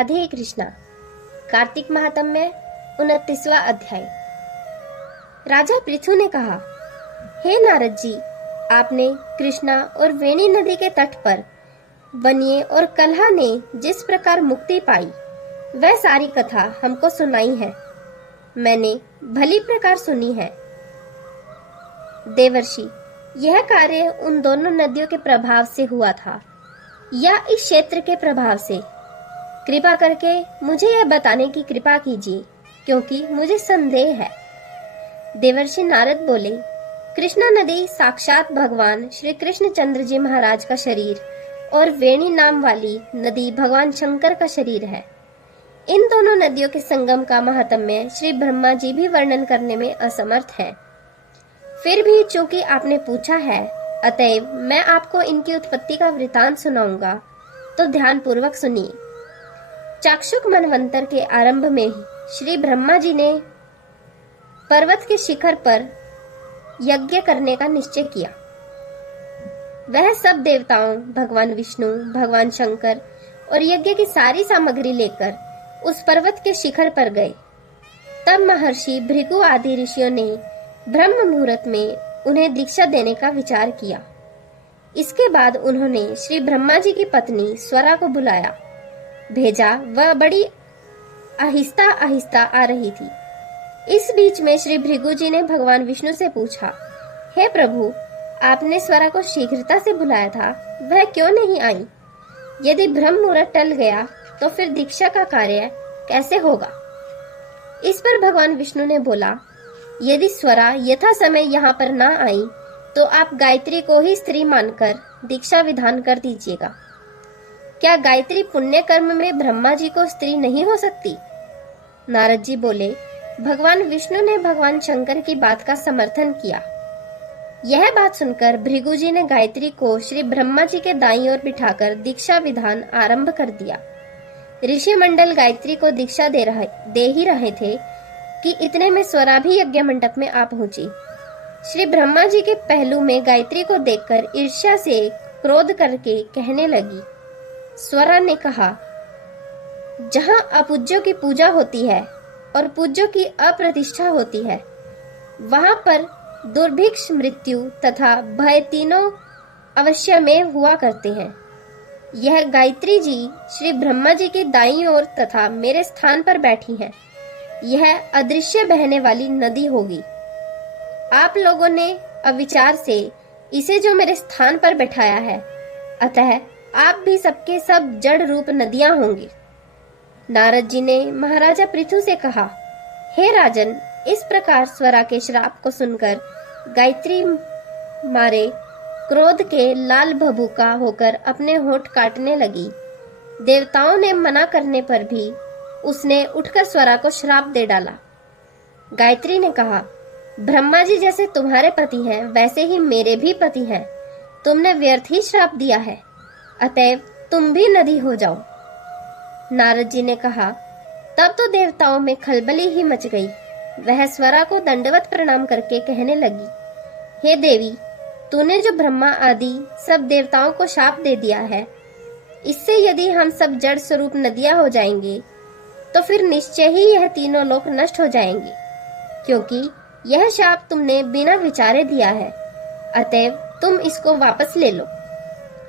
राधे कृष्णा। कार्तिक महात्म्य 29वां अध्याय। राजा पृथु ने कहा, हे नारद जी, आपने कृष्णा और वेणी नदी के तट पर बनिए और कल्हा ने जिस प्रकार मुक्ति पाई वह सारी कथा हमको सुनाई है। मैंने भली प्रकार सुनी है। देवर्षि, यह कार्य उन दोनों नदियों के प्रभाव से हुआ था या इस क्षेत्र के प्रभाव से? कृपा करके मुझे यह बताने की कृपा कीजिए, क्योंकि मुझे संदेह है। देवर्षि नारद बोले, कृष्णा नदी साक्षात भगवान श्री कृष्णचंद्र जी महाराज का शरीर और वेणी नाम वाली नदी भगवान शंकर का शरीर है। इन दोनों नदियों के संगम का महात्म्य श्री ब्रह्मा जी भी वर्णन करने में असमर्थ हैं। फिर भी चूंकि आपने पूछा है, अतएव मैं आपको इनकी उत्पत्ति का वृतांत सुनाऊंगा, तो ध्यान पूर्वक सुनिए। चाक्षुक मनवंतर के आरंभ में ही श्री ब्रह्मा जी ने पर्वत के शिखर पर यज्ञ करने का निश्चय किया। वह सब देवताओं, भगवान विष्णु, भगवान शंकर और यज्ञ की सारी सामग्री लेकर उस पर्वत के शिखर पर गए। तब महर्षि भृगु आदि ऋषियों ने ब्रह्म मुहूर्त में उन्हें दीक्षा देने का विचार किया। इसके बाद उन्होंने श्री ब्रह्मा जी की पत्नी स्वरा को बुलाया भेजा। वह बड़ी आहिस्ता आहिस्ता आ रही थी। इस बीच में श्री भृगु जी ने भगवान विष्णु से पूछा, हे प्रभु, आपने स्वरा को शीघ्रता से बुलाया था, वह क्यों नहीं आई? यदि ब्रह्म मुहूर्त टल गया तो फिर दीक्षा का कार्य कैसे होगा? इस पर भगवान विष्णु ने बोला, यदि स्वरा यथा समय यहाँ पर ना आई तो आप गायत्री को ही स्त्री मानकर दीक्षा विधान कर दीजिएगा। क्या गायत्री पुण्य कर्म में ब्रह्मा जी को स्त्री नहीं हो सकती? नारद जी बोले, भगवान विष्णु ने भगवान शंकर की बात का समर्थन किया। यह बात सुनकर भृगु जी ने गायत्री को श्री ब्रह्मा जी के दाईं ओर बिठाकर दीक्षा विधान आरंभ कर दिया। ऋषि मंडल गायत्री को दीक्षा दे ही रहे थे कि इतने में स्वरा भी यज्ञ मंडप में आ पहुंची। श्री ब्रह्मा जी के पहलू में गायत्री को देखकर ईर्ष्या से क्रोध करके कहने लगी। स्वरा ने कहा, जहां अपूज्यों की पूजा होती है और पूज्यों की अप्रतिष्ठा होती है, वहां पर दुर्भिक्ष, मृत्यु तथा भय तीनों अवश्य में हुआ करते हैं। यह गायत्री जी श्री ब्रह्मा जी की दाईं ओर तथा मेरे स्थान पर बैठी हैं। यह अदृश्य बहने वाली नदी होगी। आप लोगों ने अविचार से इसे जो मेरे स्थान पर बैठाया है, अतः आप भी सबके सब जड़ रूप नदियां होंगी। नारद जी ने महाराजा पृथु से कहा, हे राजन, इस प्रकार स्वरा के श्राप को सुनकर गायत्री मारे क्रोध के लाल भभूका होकर अपने होठ काटने लगी। देवताओं ने मना करने पर भी उसने उठकर स्वरा को श्राप दे डाला। गायत्री ने कहा, ब्रह्मा जी जैसे तुम्हारे पति हैं, वैसे ही मेरे भी पति हैं। तुमने व्यर्थ ही श्राप दिया है, अतएव तुम भी नदी हो जाओ। नारद जी ने कहा, तब तो देवताओं में खलबली ही मच गई। वह स्वरा को दंडवत प्रणाम करके कहने लगी, हे देवी, तूने जो ब्रह्मा आदि सब देवताओं को शाप दे दिया है, इससे यदि हम सब जड़ स्वरूप नदियां हो जाएंगे तो फिर निश्चय ही यह तीनों लोक नष्ट हो जाएंगे, क्योंकि यह शाप तुमने बिना विचारे दिया है। अतएव तुम इसको वापस ले लो।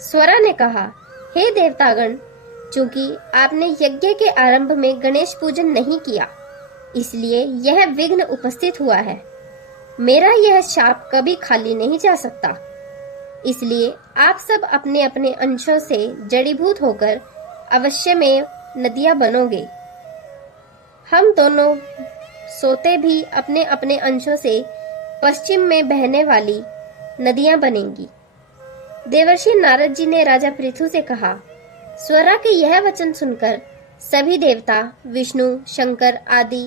स्वरा ने कहा, हे देवतागण, चूंकि आपने यज्ञ के आरंभ में गणेश पूजन नहीं किया, इसलिए यह विघ्न उपस्थित हुआ है। मेरा यह शाप कभी खाली नहीं जा सकता। इसलिए आप सब अपने अपने अंशों से जड़ीभूत होकर अवश्य में नदियां बनोगे। हम दोनों सोते भी अपने अपने अंशों से पश्चिम में बहने वाली नदियां बनेंगी। देवर्षि नारद जी ने राजा पृथु से कहा, स्वरा के यह वचन सुनकर सभी देवता, विष्णु, शंकर आदि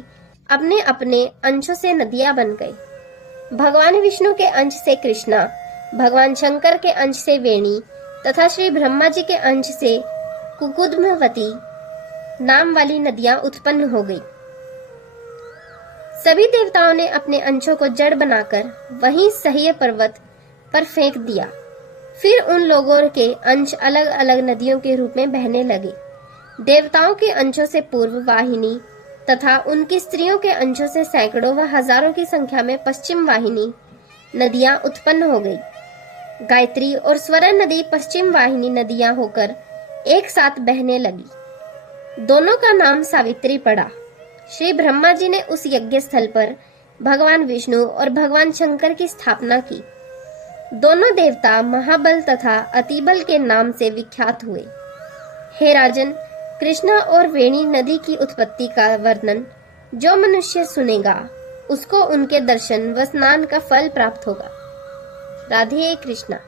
अपने अपने अंशों से नदियां बन गए। भगवान विष्णु के अंश से कृष्णा, भगवान शंकर के अंश से वेणी तथा श्री ब्रह्मा जी के अंश से कुकुद्मवती नाम वाली नदियां उत्पन्न हो गई। सभी देवताओं ने अपने अंशों को जड़ बनाकर वहीं सह्य पर्वत पर फेंक दिया। फिर उन लोगों के अंश अलग अलग नदियों के रूप में बहने लगे। देवताओं के अंशों से पूर्व वाहिनी तथा उनकी स्त्रियों के अंशों से सैकड़ों व हजारों की संख्या में पश्चिम वाहिनी नदियां उत्पन्न हो गई। गायत्री और स्वर्ण नदी पश्चिम वाहिनी नदियां होकर एक साथ बहने लगी। दोनों का नाम सावित्री पड़ा। श्री ब्रह्मा जी ने उस यज्ञ स्थल पर भगवान विष्णु और भगवान शंकर की स्थापना की। दोनों देवता महाबल तथा अतिबल के नाम से विख्यात हुए। हे राजन, कृष्णा और वेणी नदी की उत्पत्ति का वर्णन जो मनुष्य सुनेगा उसको उनके दर्शन व स्नान का फल प्राप्त होगा। राधे कृष्णा।